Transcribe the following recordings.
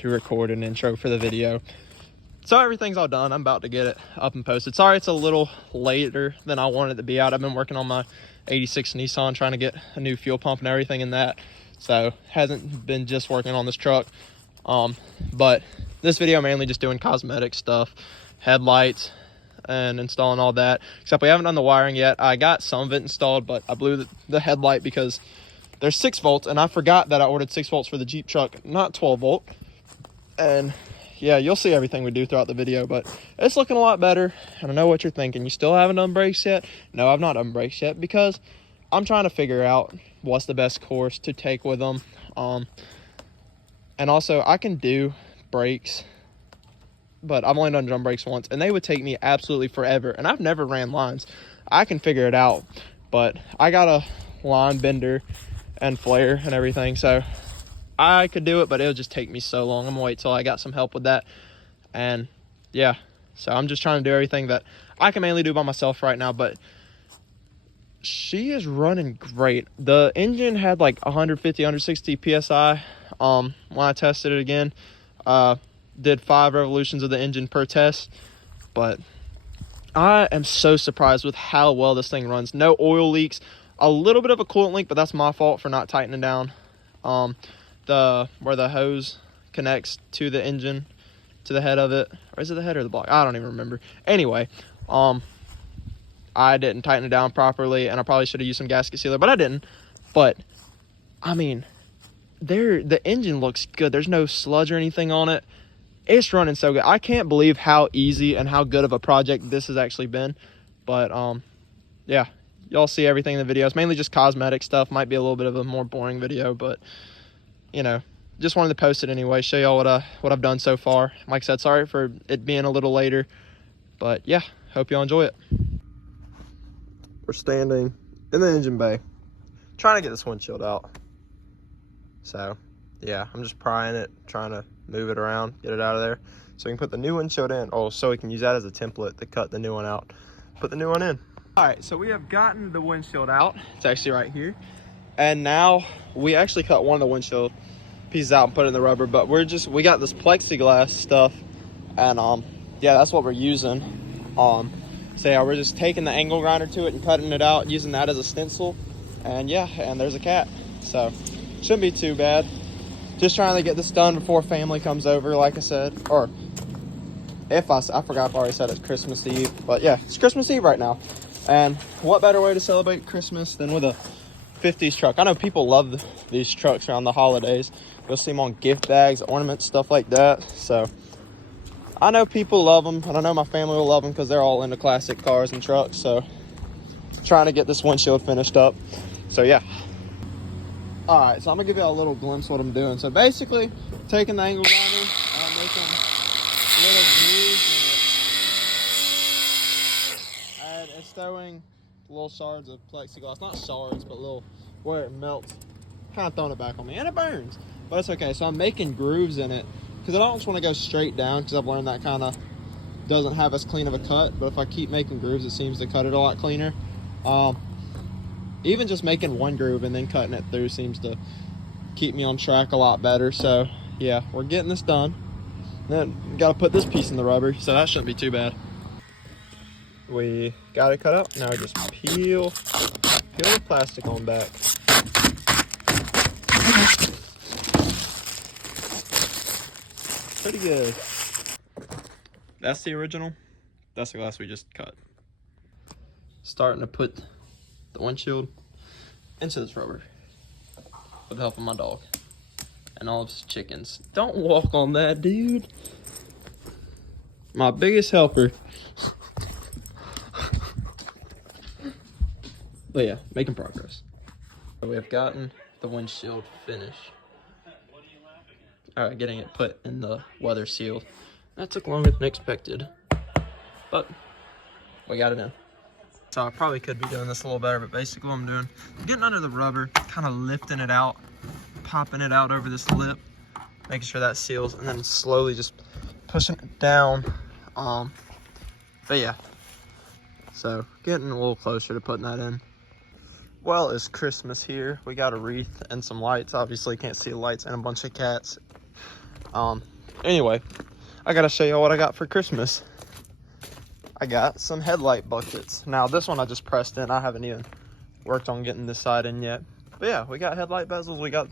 to record an intro for the video. So everything's all done. I'm about to get it up and posted. Sorry it's a little later than I wanted it to be out. I've been working on my 86 Nissan, trying to get a new fuel pump and everything in that. So hasn't been just working on this truck. But this video mainly just doing cosmetic stuff, headlights and installing all that. Except we haven't done the wiring yet. I got some of it installed, but I blew the headlight because there's 6 volts, and I forgot that I ordered 6 volts for the Jeep truck, not 12 volt. And yeah, you'll see everything we do throughout the video, but it's looking a lot better. And I know what you're thinking. You still haven't done brakes yet? No, I've not done brakes yet because I'm trying to figure out what's the best course to take with them. And also, I can do brakes, but I've only done drum brakes once, and they would take me absolutely forever. And I've never ran lines. I can figure it out, but I got a line bender and flare and everything, so I could do it, but it'll just take me so long. I'm gonna wait till I got some help with that. And yeah, so I'm just trying to do everything that I can mainly do by myself right now, but she is running great. The engine had like 150, 160 PSI when I tested it again. Did 5 revolutions of the engine per test, but I am so surprised with how well this thing runs. No oil leaks. A little bit of a coolant leak, but that's my fault for not tightening down where the hose connects to the engine, to the head of it. Or is it the head or the block? I don't even remember. Anyway, I didn't tighten it down properly, and I probably should have used some gasket sealer, but I didn't. But I mean, the engine looks good. There's no sludge or anything on it. It's running so good. I can't believe how easy and how good of a project this has actually been. But yeah, y'all see everything in the video. It's mainly just cosmetic stuff. Might be a little bit of a more boring video, but you know, just wanted to post it anyway, show y'all what I've done so far. Like I said, sorry for it being a little later, but yeah, hope y'all enjoy it. We're standing in the engine bay, trying to get this windshield out. So yeah, I'm just prying it, trying to move it around, get it out of there, so we can put the new windshield in. Oh, so we can use that as a template to cut the new one out, put the new one in. All right, so we have gotten the windshield out. It's actually right here. And now we actually cut one of the windshield pieces out and put it in the rubber, but we got this plexiglass stuff, and yeah, that's what we're using. So yeah, we're just taking the angle grinder to it and cutting it out, using that as a stencil. And yeah, and there's a cat. So shouldn't be too bad. Just trying to get this done before family comes over, like I said. Or if I forgot, I've already said it's Christmas Eve, but yeah, it's Christmas Eve right now. And what better way to celebrate Christmas than with a 50s truck? I know people love these trucks around the holidays. You'll see them on gift bags, ornaments, stuff like that. So I know people love them, and I know my family will love them because they're all into classic cars and trucks. So trying to get this windshield finished up. So yeah. All right, so I'm gonna give you a little glimpse of what I'm doing. So basically, taking the angle grinder and making little grooves in it, and it's throwing little shards of plexiglass, not shards, but little where it melts, kind of throwing it back on me, and it burns, but it's okay. So I'm making grooves in it because I don't just want to go straight down, because I've learned that kind of doesn't have as clean of a cut, but if I keep making grooves, it seems to cut it a lot cleaner. Even just making one groove and then cutting it through seems to keep me on track a lot better. So yeah, we're getting this done. Then got to put this piece in the rubber, so that shouldn't be too bad. We got it cut out. Now we just peel the plastic on back. Pretty good. That's the original. That's the glass we just cut. Starting to put the windshield into this rubber with the help of my dog and all of his chickens. Don't walk on that, dude. My biggest helper. But yeah, making progress. We have gotten the windshield finished. All right, getting it put in the weather seal. That took longer than expected, but we got it in. So I probably could be doing this a little better, but basically what I'm doing, I'm getting under the rubber, kind of lifting it out, popping it out over this lip, making sure that seals, and then slowly just pushing it down. But yeah, so getting a little closer to putting that in. Well, it's Christmas here. We got a wreath and some lights. Obviously can't see the lights and a bunch of cats. Anyway, I gotta show y'all what I got for Christmas. I got some headlight buckets. Now this one I just pressed in. I haven't even worked on getting this side in yet. But yeah, we got headlight bezels. We got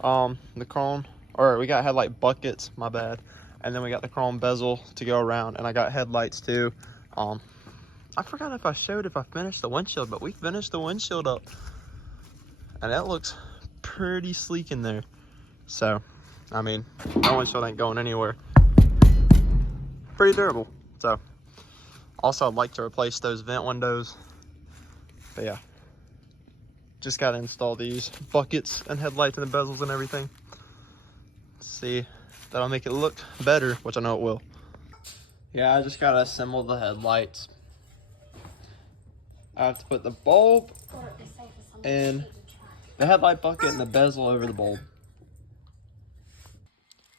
the chrome, or we got headlight buckets, my bad. And then we got the chrome bezel to go around, and I got headlights too. I forgot if I finished the windshield, but we finished the windshield up. And that looks pretty sleek in there. So, I mean, my windshield ain't going anywhere. Pretty durable. So, also I'd like to replace those vent windows. But yeah, just got to install these buckets and headlights and the bezels and everything. See, that'll make it look better, which I know it will. Yeah, I just got to assemble the headlights. I have to put the bulb in the headlight bucket and the bezel over the bulb.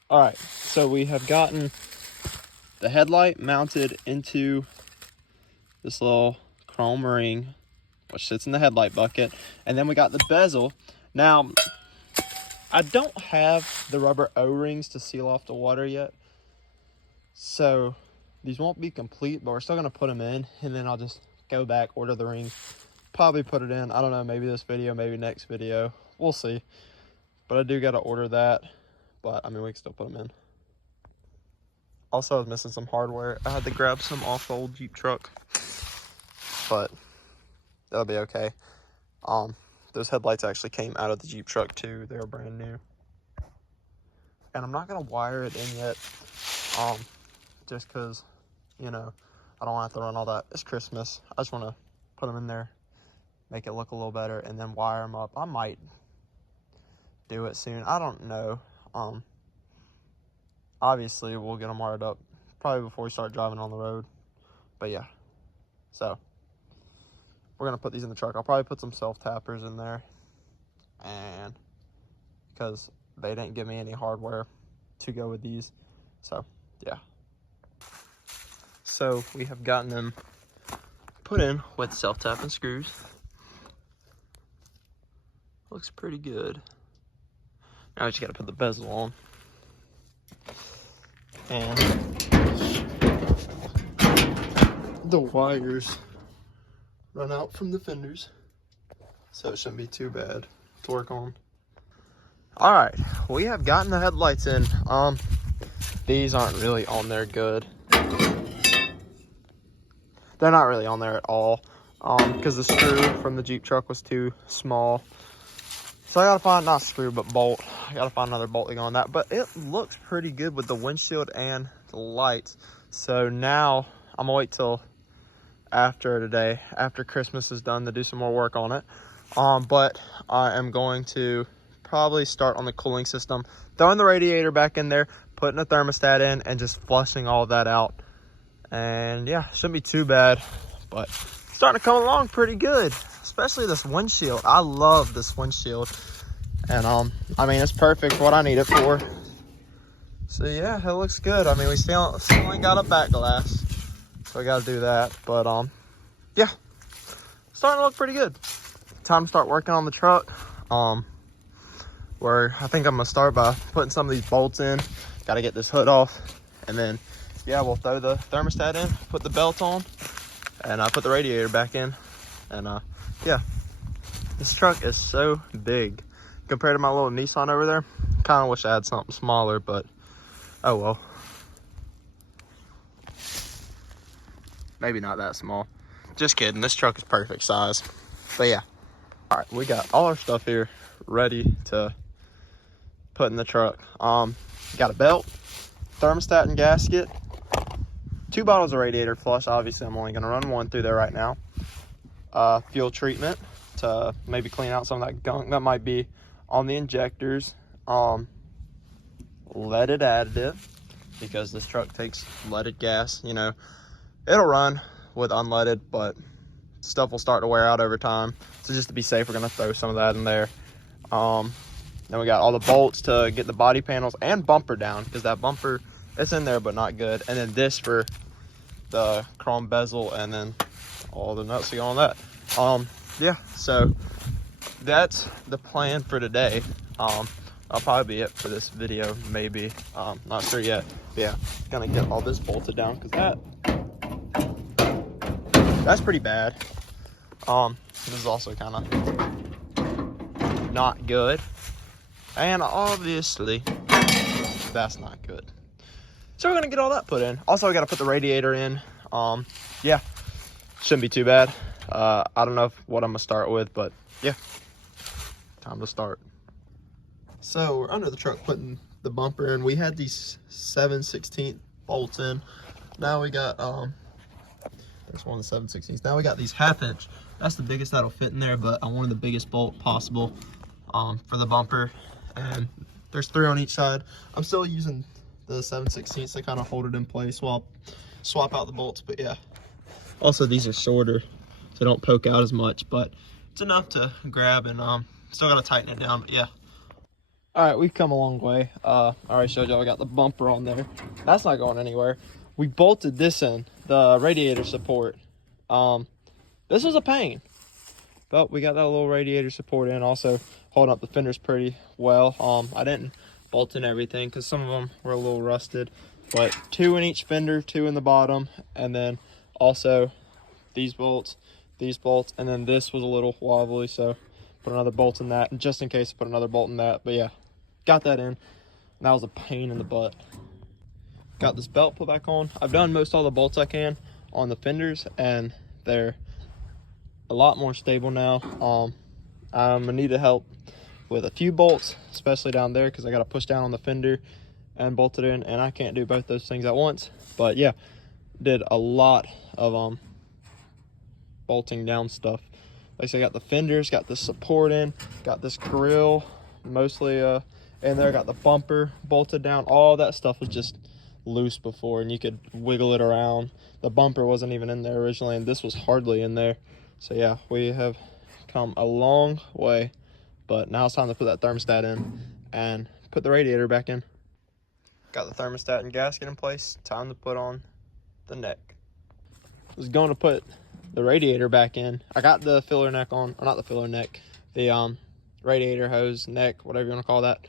All right, so we have gotten the headlight mounted into this little chrome ring, which sits in the headlight bucket. And then we got the bezel. Now, I don't have the rubber O-rings to seal off the water yet. So these won't be complete, but we're still gonna put them in, and then I'll just go back, order the rings, probably put it in. I don't know, maybe this video, maybe next video. We'll see. But I do gotta order that. But I mean, we can still put them in. Also, I was missing some hardware. I had to grab some off the old Jeep truck, but that'll be okay. Those headlights actually came out of the Jeep truck too. They were brand new. And I'm not gonna wire it in yet, just cause, you know, I don't have to run all that. It's Christmas. I just wanna put them in there, make it look a little better, and then wire them up. I might do it soon. I don't know. Obviously we'll get them wired up probably before we start driving on the road. But yeah, so we're gonna put these in the truck. I'll probably put some self-tappers in there, and because they didn't give me any hardware to go with these. So yeah, so we have gotten them put in with self-tapping screws. Looks pretty good. Now we just gotta put the bezel on. And the wires run out from the fenders, so it shouldn't be too bad to work on. All right, we have gotten the headlights in. These aren't really on there good. They're not really on there at all, because the screw from the Jeep truck was too small. So I gotta find, not screw, but bolt. I gotta find another bolt to go on that. But it looks pretty good with the windshield and the lights. So now I'm gonna wait till after today, after Christmas is done, to do some more work on it. But I am going to probably start on the cooling system, throwing the radiator back in there, putting a thermostat in, and just flushing all of that out. And yeah, shouldn't be too bad, but starting to come along pretty good. Especially this windshield. I love this windshield. And I mean, it's perfect for what I need it for. So yeah, it looks good. I mean, we still ain't got a back glass, so we gotta do that. But yeah, starting to look pretty good. Time to start working on the truck. Where I think I'm gonna start by putting some of these bolts in. Gotta get this hood off, and then yeah, we'll throw the thermostat in, put the belt on, and put the radiator back in. And yeah, this truck is so big compared to my little Nissan over there. Kind of wish I had something smaller, but oh well. Maybe not that small. Just kidding, this truck is perfect size. But yeah, all right, we got all our stuff here ready to put in the truck. Got a belt, thermostat and gasket, 2 bottles of radiator flush. Obviously I'm only gonna run one through there right now. Fuel treatment to maybe clean out some of that gunk that might be on the injectors. Leaded additive, because this truck takes leaded gas. You know, it'll run with unleaded, but stuff will start to wear out over time. So just to be safe, we're gonna throw some of that in there. Then we got all the bolts to get the body panels and bumper down, because that bumper, it's in there but not good. And then this for the chrome bezel, and then all the nuts to go on that. Yeah, so that's the plan for today. that'll probably be it for this video, maybe. Not sure yet. But yeah, gonna get all this bolted down because that's pretty bad. This is also kind of not good, and obviously that's not good. So we're gonna get all that put in. Also, I gotta put the radiator in. Yeah, shouldn't be too bad. I don't know what I'm gonna start with, but yeah, time to start. So we're under the truck putting the bumper in. We had these 7/16 bolts in. Now we got there's one of the 7/16. Now we got these 1/2 inch. That's the biggest that'll fit in there, but I wanted the biggest bolt possible for the bumper. And there's 3 on each side. I'm still using the 7/16 to kind of hold it in place while swap out the bolts, but yeah. Also, these are shorter, so they don't poke out as much, but it's enough to grab, and still gotta tighten it down, but yeah. All right, we've come a long way. I already showed y'all I got the bumper on there. That's not going anywhere. We bolted this in, the radiator support. This was a pain, but we got that little radiator support in, also holding up the fenders pretty well. I didn't bolt in everything because some of them were a little rusted, but 2 in each fender, 2 in the bottom, and then also these bolts, and then this was a little wobbly, so put another bolt in that, and just in case, put another bolt in that. But yeah, got that in. That was a pain in the butt. Got this belt put back on. I've done most all the bolts I can on the fenders, and they're a lot more stable now. I'm gonna need help with a few bolts, especially down there, because I got to push down on the fender and bolt it in, and I can't do both those things at once. But yeah, did a lot of bolting down stuff. Like I said, I got the fenders, got the support in, got this grill mostly in there, got the bumper bolted down. All that stuff was just loose before, and you could wiggle it around. The bumper wasn't even in there originally, and this was hardly in there. So yeah, we have come a long way, but now it's time to put that thermostat in and put the radiator back in. Got the thermostat and gasket in place. Time to put on the neck. I was going to put the radiator back in. I got the filler neck on, or not the filler neck, the radiator hose neck, whatever you want to call that,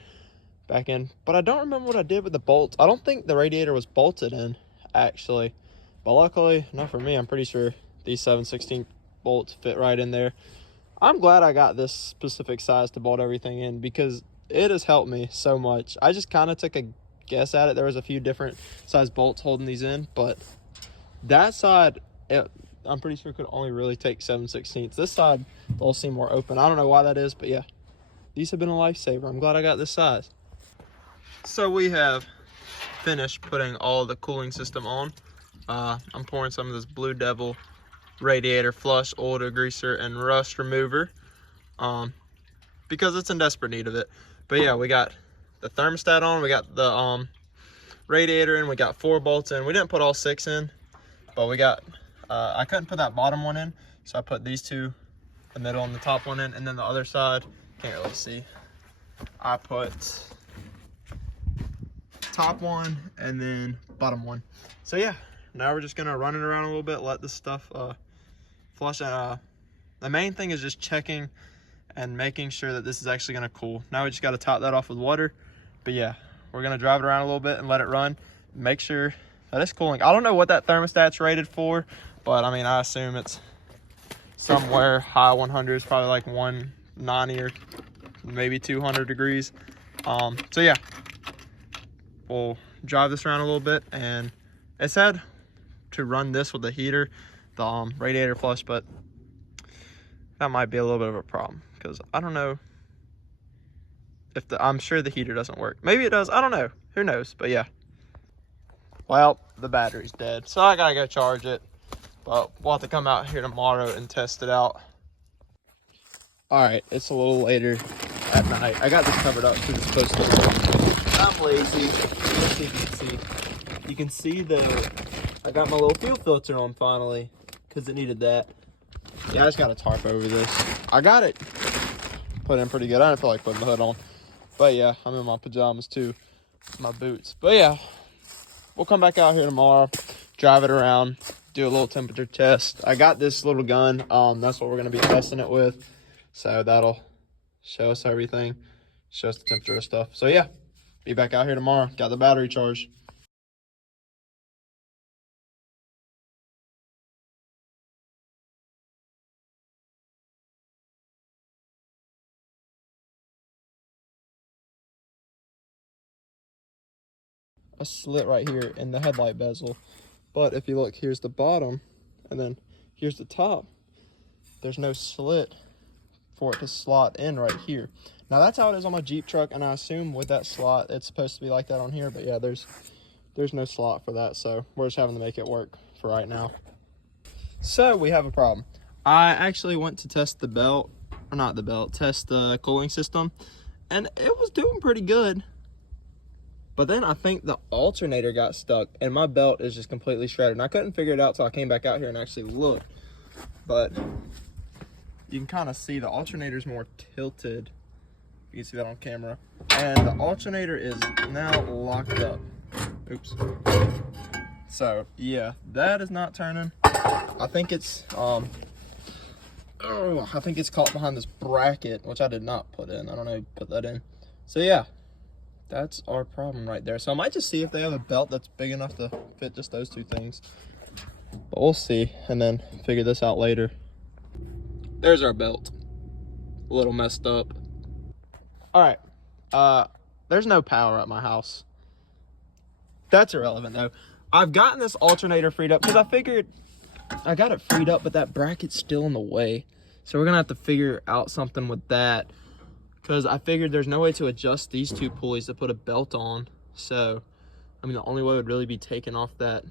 back in. But I don't remember what I did with the bolts. I don't think the radiator was bolted in, actually. But luckily, not for me, I'm pretty sure these 7/16 bolts fit right in there. I'm glad I got this specific size to bolt everything in, because it has helped me so much. I just kind of took a guess at it. There was a few different size bolts holding these in, but that side, I'm pretty sure could only really take 7/16. This side, they'll seem more open. I don't know why that is, but yeah, these have been a lifesaver. I'm glad I got this size. So we have finished putting all the cooling system on. I'm pouring some of this Blue Devil radiator flush oil degreaser and rust remover because it's in desperate need of it. But yeah, we got the thermostat on, we got the radiator in, we got 4 bolts in. We didn't put all 6 in, but we got I couldn't put that bottom one in, so I put these 2, the middle and the top one in, and then the other side, can't really see, I put top one and then bottom one. So yeah, now we're just gonna run it around a little bit, let this stuff flush. And the main thing is just checking and making sure that this is actually gonna cool. Now we just gotta top that off with water. But yeah, we're gonna drive it around a little bit and let it run, make sure that it's cooling. I don't know what that thermostat's rated for, but I mean, I assume it's somewhere high 100s, probably like 190 or maybe 200 degrees. So yeah, we'll drive this around a little bit, and it said to run this with the heater, the radiator flush, but that might be a little bit of a problem, because I don't know if I'm sure the heater doesn't work. Maybe it does, I don't know, who knows. But yeah, well, the battery's dead, so I gotta go charge it, but we'll have to come out here tomorrow and test it out. All right, it's a little later at night. I got this covered up because it's supposed to work. I'm lazy. Let's see if you can see. You can see I got my little fuel filter on finally, because it needed that. Yeah, I just got a tarp over this. I got it put in pretty good. I didn't feel like putting the hood on, but yeah, I'm in my pajamas too, my boots. But yeah, we'll come back out here tomorrow, drive it around, do a little temperature test. I got this little gun. That's what we're gonna be testing it with, so that'll show us everything. shows the temperature and stuff. So yeah, be back out here tomorrow. Got the battery charged. A slit right here in the headlight bezel, but if you look, here's the bottom and then here's the top. There's no slit for it to slot in right here. Now that's how it is on my Jeep truck, and I assume with that slot it's supposed to be like that on here, but yeah, there's no slot for that, so we're just having to make it work for right now. So we have a problem. I actually went to test the belt, or not the belt, test the cooling system, and it was doing pretty good. But then I think the alternator got stuck and my belt is just completely shredded. And I couldn't figure it out till I came back out here and actually looked. But you can kind of see the alternator's more tilted. You can see that on camera. And the alternator is now locked up. Oops. So yeah, that is not turning. I think it's I think it's caught behind this bracket, which I did not put in. I don't know who put that in. So yeah. That's our problem right there. So I might just see if they have a belt that's big enough to fit just those two things. But we'll see, and then figure this out later. There's our belt. A little messed up. All right. There's no power at my house. That's irrelevant, though. I've gotten this alternator freed up because I figured I got it freed up, but that bracket's still in the way. So we're going to have to figure out something with that. Because I figured there's no way to adjust these two pulleys to put a belt on. So, I mean, the only way would really be taking off that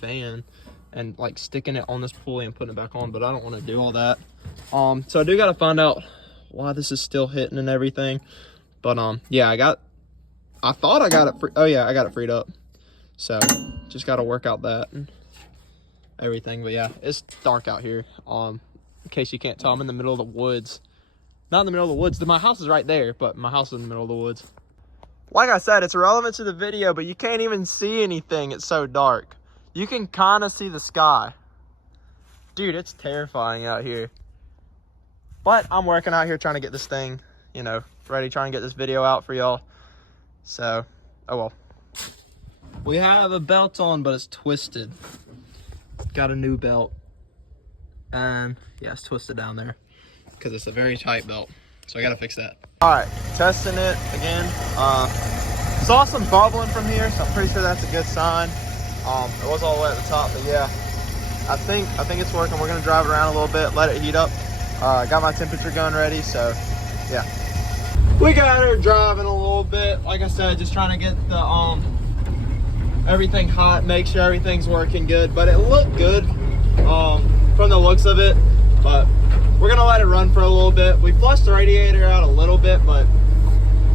fan and like sticking it on this pulley and putting it back on. But I don't want to do all that. So I do got to find out why this is still hitting and everything. But yeah, I thought I got it free. Oh yeah, I got it freed up. So just got to work out that and everything. But yeah, it's dark out here. In case you can't tell, I'm in the middle of the woods. Not in the middle of the woods. My house is right there, but my house is in the middle of the woods. Like I said, it's irrelevant to the video, but you can't even see anything. It's so dark. You can kind of see the sky. Dude, it's terrifying out here. But I'm working out here trying to get this thing, you know, ready, trying to get this video out for y'all. So, oh well. We have a belt on, but it's twisted. Got a new belt. And yeah, it's twisted down there. Because it's a very tight belt, so I gotta fix that. All right, testing it again. Saw some bubbling from here, so I'm pretty sure that's a good sign. It was all the way at the top, but yeah, I think it's working. We're gonna drive it around a little bit, let it heat up. Got my temperature gun ready, so yeah. We got her driving a little bit. Like I said, just trying to get the everything hot, make sure everything's working good. But it looked good from the looks of it, but we're gonna let it run for a little bit. We flushed the radiator out a little bit, but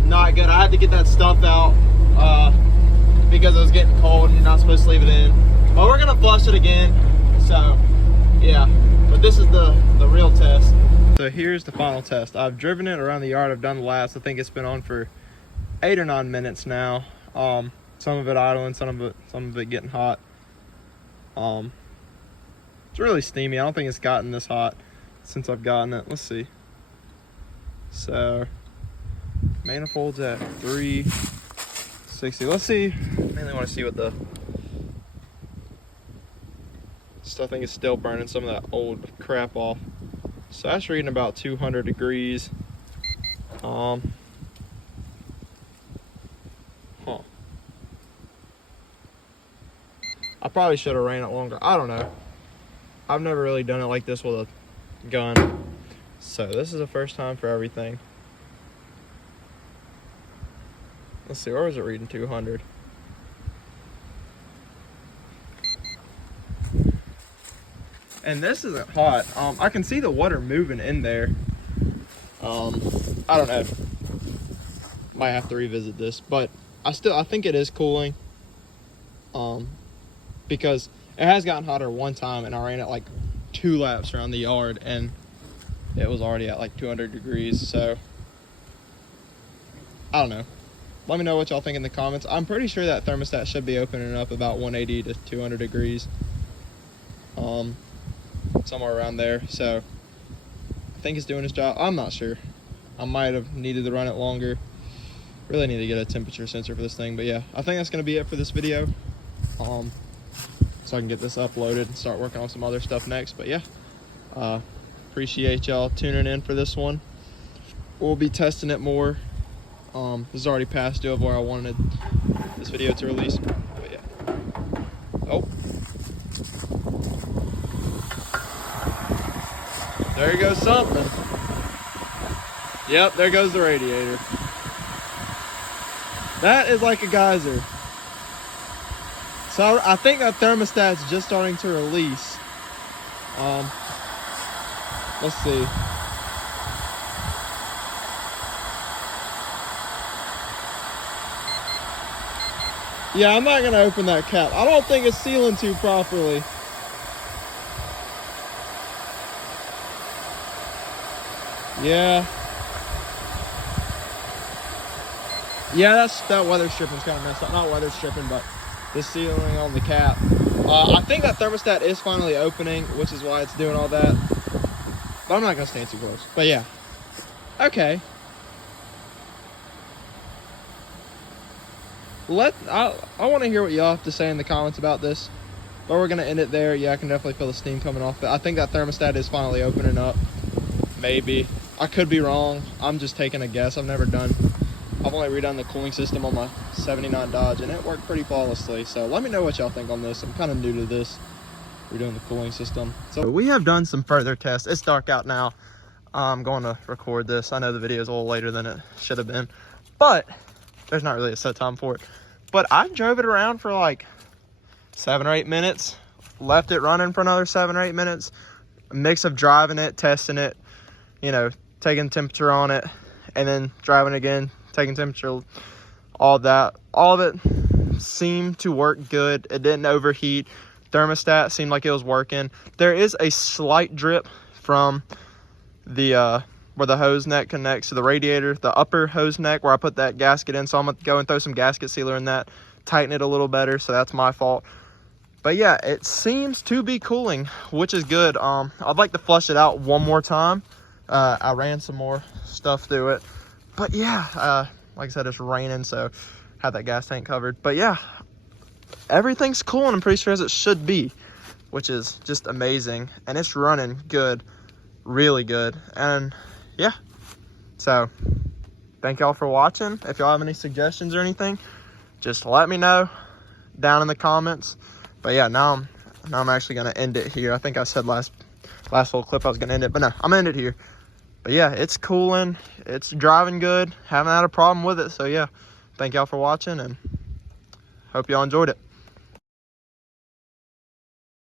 not good. I had to get that stuff out because it was getting cold and you're not supposed to leave it in. But we're gonna flush it again. So yeah, but this is the real test. So here's the final test. I've driven it around the yard. I've done the laps. I think it's been on for 8 or 9 minutes now. Some of it idling, some of it getting hot. It's really steamy. I don't think it's gotten this hot since I've gotten it. Let's see. So manifold's at 360. Let's see. I mainly want to see what the still think it's still burning some of that old crap off. So that's reading about 200 degrees. Huh. I probably should have ran it longer. I don't know. I've never really done it like this with a gun. So this is the first time for everything. Let's see, where was it reading 200? And this isn't hot. I can see the water moving in there. I don't know. Might have to revisit this, but I think it is cooling. Because it has gotten hotter one time and I ran it like 2 laps around the yard and it was already at like 200 degrees. So I don't know. Let me know what y'all think in the comments. I'm pretty sure that thermostat should be opening up about 180 to 200 degrees. Somewhere around there. So I think it's doing its job. I'm not sure. I might have needed to run it longer. Really need to get a temperature sensor for this thing. But yeah, I think that's going to be it for this video. So I can get this uploaded and start working on some other stuff next. But yeah, appreciate y'all tuning in for this one. We'll be testing it more. This is already past due of where I wanted this video to release. But yeah. Oh. There goes something. Yep, there goes the radiator. That is like a geyser. So I think that thermostat's just starting to release. Let's see. Yeah, I'm not gonna open that cap. I don't think it's sealing too properly. Yeah. Yeah, that weather stripping's kind of messed up. Not weather stripping, but the sealing on the cap. I think that thermostat is finally opening, which is why it's doing all that. But I'm not gonna stand too close. But yeah. Okay. I want to hear what y'all have to say in the comments about this. But we're gonna end it there. Yeah, I can definitely feel the steam coming off it. I think that thermostat is finally opening up. Maybe. I could be wrong. I'm just taking a guess. I've only redone the cooling system on my 79 Dodge, and it worked pretty flawlessly. So let me know what y'all think on this. I'm kind of new to this. We're doing the cooling system. So we have done some further tests. It's dark out now. I'm going to record this. I know the video is a little later than it should have been, but there's not really a set time for it. But I drove it around for like 7 or 8 minutes, left it running for another 7 or 8 minutes. A mix of driving it, testing it, you know, taking temperature on it, and then driving again, taking temperature, all that. All of it seemed to work good. It didn't overheat. Thermostat seemed like it was working. There is a slight drip from the where the hose neck connects to the radiator, the upper hose neck where I put that gasket in. So I'm gonna go and throw some gasket sealer in that, tighten it a little better. So that's my fault. But yeah, it seems to be cooling, which is good. I'd like to flush it out one more time. I ran some more stuff through it. But yeah, like I said, it's raining, so had that gas tank covered. But yeah, everything's cool, and I'm pretty sure as it should be, which is just amazing. And it's running good, really good. And yeah, so thank y'all for watching. If y'all have any suggestions or anything, just let me know down in the comments. But yeah, now I'm actually gonna end it here. I think I said last little clip I was gonna end it, but no, I'm gonna end it here. But yeah, it's cooling, it's driving good, haven't had a problem with it. So yeah, thank y'all for watching, and hope y'all enjoyed it.